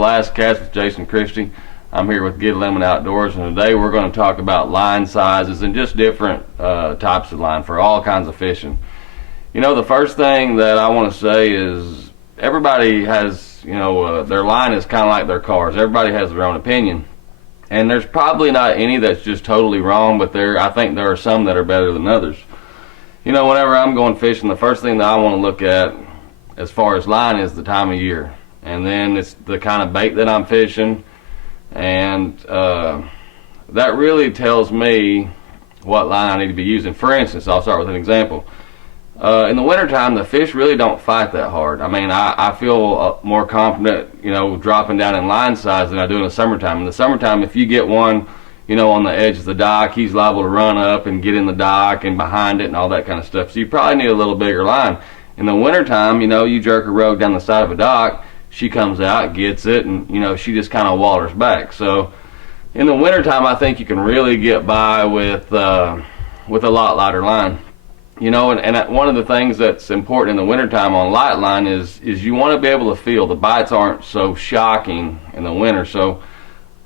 Last Cast with Jason Christie. I'm here with Get Lemon Outdoors, and today we're going to talk about line sizes and just different types of line for all kinds of fishing. You know, the first thing that I want to say is everybody has, their line is kind of like their cars. Everybody has their own opinion. And there's probably not any that's just totally wrong, but I think there are some that are better than others. You know, whenever I'm going fishing, the first thing that I want to look at as far as line is the time of year. And then it's the kind of bait that I'm fishing. And that really tells me what line I need to be using. For instance, I'll start with an example. In the wintertime, the fish really don't fight that hard. I mean, I feel more confident, dropping down in line size than I do in the summertime. In the summertime, if you get one, on the edge of the dock, he's liable to run up and get in the dock and behind it and all that kind of stuff. So you probably need a little bigger line. In the wintertime, you jerk a rogue down the side of a dock, she comes out, gets it, and, she just kind of waters back. So in the wintertime, I think you can really get by with a lot lighter line. And one of the things that's important in the wintertime on light line is you want to be able to feel. The bites aren't so shocking in the winter. So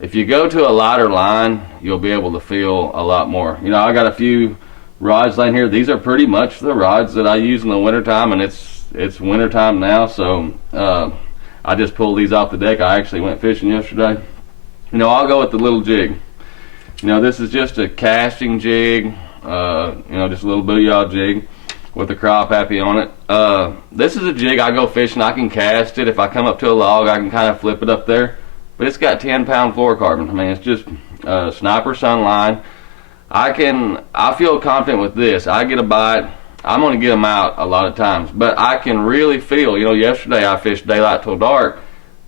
if you go to a lighter line, you'll be able to feel a lot more. I got a few rods laying here. These are pretty much the rods that I use in the wintertime, and it's wintertime now, so I just pulled these off the deck. I actually went fishing yesterday. I'll go with the little jig. This is just a casting jig. Just a little booyah jig with a crop happy on it. This is a jig I go fishing. I can cast it. If I come up to a log, I can kind of flip it up there. But it's got 10-pound fluorocarbon. I mean, it's just Sniper Sunline. I feel confident with this. I get a bite. I'm going to get them out a lot of times. But I can really feel, yesterday I fished daylight till dark.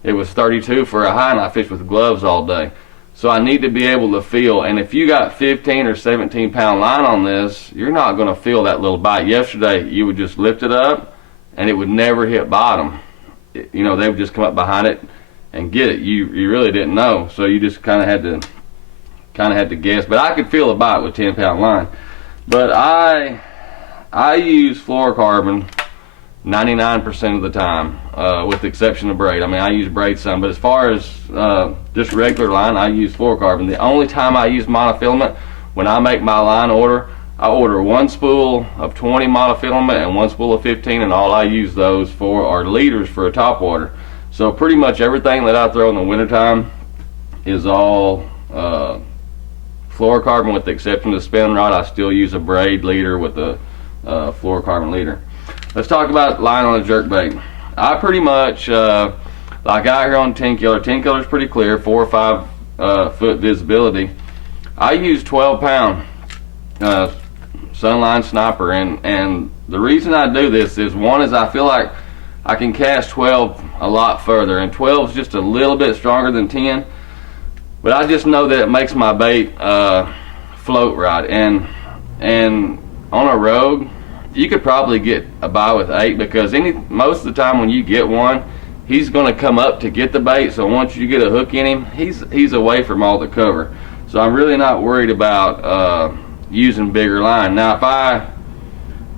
It was 32 for a high, and I fished with gloves all day. So I need to be able to feel, and if you got 15 or 17 pound line on this, you're not going to feel that little bite. Yesterday, you would just lift it up, and it would never hit bottom. They would just come up behind it and get it. You really didn't know, so you just kind of had to guess. But I could feel a bite with 10-pound line. But I use Fluorocarbon 99% of the time, with the exception of Braid. I mean, I use Braid some, but as far as just regular line, I use Fluorocarbon. The only time I use monofilament, when I make my line order, I order one spool of 20 monofilament and one spool of 15, and all I use those for are leaders for a topwater. So pretty much everything that I throw in the wintertime is all Fluorocarbon, with the exception of the spin rod. I still use a Braid leader with a Fluorocarbon leader. Let's talk about line on a jerkbait. I pretty much, like out here on 10 killer. 10 killer is pretty clear, 4 or 5 foot visibility. I use 12-pound Sunline Sniper, and the reason I do this is, one is I feel like I can cast 12 a lot further, and 12 is just a little bit stronger than 10, but I just know that it makes my bait float right. And on a rogue, you could probably get by with 8, because most of the time when you get one, he's going to come up to get the bait. So once you get a hook in him, he's away from all the cover. So I'm really not worried about using bigger line. Now, if I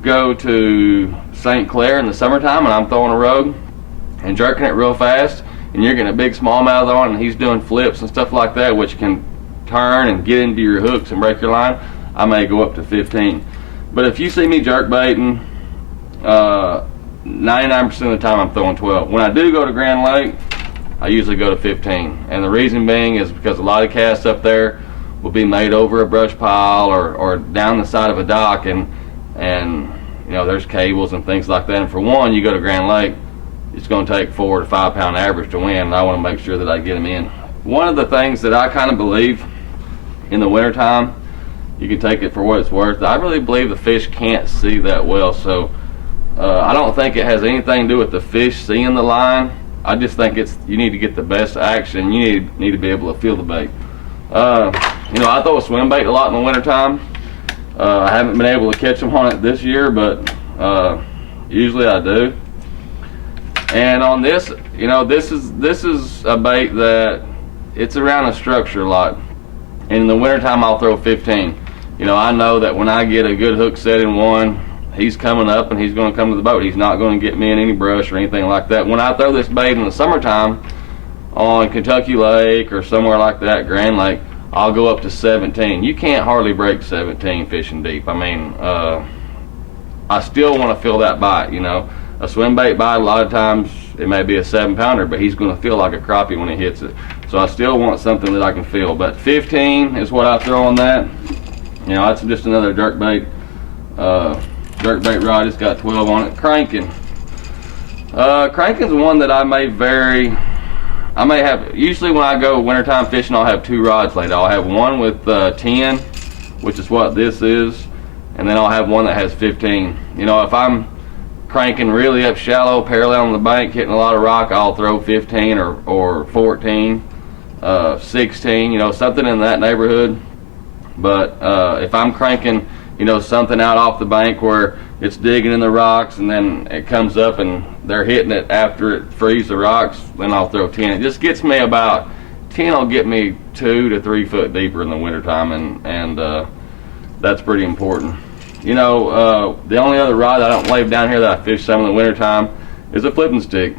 go to St. Clair in the summertime and I'm throwing a rogue and jerking it real fast, and you're getting a big smallmouth on, and he's doing flips and stuff like that, which can turn and get into your hooks and break your line, I may go up to 15. But if you see me jerk baiting, 99% of the time I'm throwing 12. When I do go to Grand Lake, I usually go to 15. And the reason being is because a lot of casts up there will be made over a brush pile or down the side of a dock, and there's cables and things like that. And for one, you go to Grand Lake, it's going to take 4 to 5 pound average to win, and I want to make sure that I get them in. One of the things that I kind of believe in the wintertime, you can take it for what it's worth, I really believe the fish can't see that well. So I don't think it has anything to do with the fish seeing the line. I just think you need to get the best action. You need to be able to feel the bait. I throw a swim bait a lot in the wintertime. I haven't been able to catch them on it this year, but usually I do. And on this, this is a bait that it's around a structure a lot. And in the wintertime, I'll throw 15. I know that when I get a good hook set in one, he's coming up and he's going to come to the boat. He's not going to get me in any brush or anything like that. When I throw this bait in the summertime on Kentucky Lake or somewhere like that, Grand Lake, I'll go up to 17. You can't hardly break 17 fishing deep. I mean, I still want to feel that bite, you know. A swim bait bite, a lot of times it may be a 7-pounder, but he's going to feel like a crappie when he hits it. So I still want something that I can feel. But 15 is what I throw on that. You know, that's just another jerkbait rod. It's got 12 on it. Cranking. Cranking's one that I may vary. I may have, usually when I go wintertime fishing, I'll have 2 rods laid. I'll have one with 10, which is what this is, and then I'll have one that has 15. You know, if I'm cranking really up shallow, parallel on the bank, hitting a lot of rock, I'll throw 15 or 14, 16, you know, something in that neighborhood. But if I'm cranking, you know, something out off the bank where it's digging in the rocks and then it comes up and they're hitting it after it frees the rocks, then I'll throw 10. It just gets me about 10 will get me 2 to 3 foot deeper in the wintertime, and that's pretty important. You know, the only other rod that I don't lay down here that I fish some in the wintertime is a flipping stick.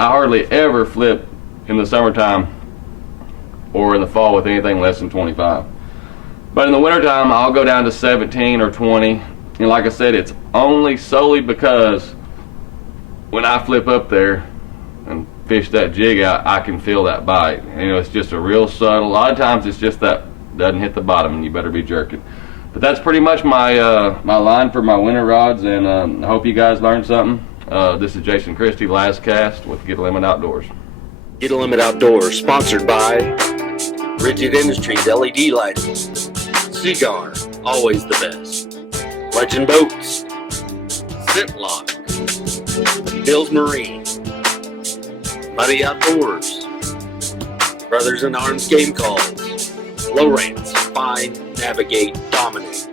I hardly ever flip in the summertime or in the fall with anything less than 25. But in the wintertime, I'll go down to 17 or 20. And like I said, it's only solely because when I flip up there and fish that jig out, I can feel that bite. You know, it's just a real subtle. A lot of times it's just that doesn't hit the bottom and you better be jerking. But that's pretty much my my line for my winter rods, and I hope you guys learned something. This is Jason Christie, Last Cast with Get a Limit Outdoors. Get a Limit Outdoors, sponsored by Rigid Industries LED lighting, Cigar, always the best, Legend Boats, Ziploc, Bill's Marine, Muddy Outdoors, Brothers in Arms Game Calls, Lowrance, Find, Navigate, Dominate,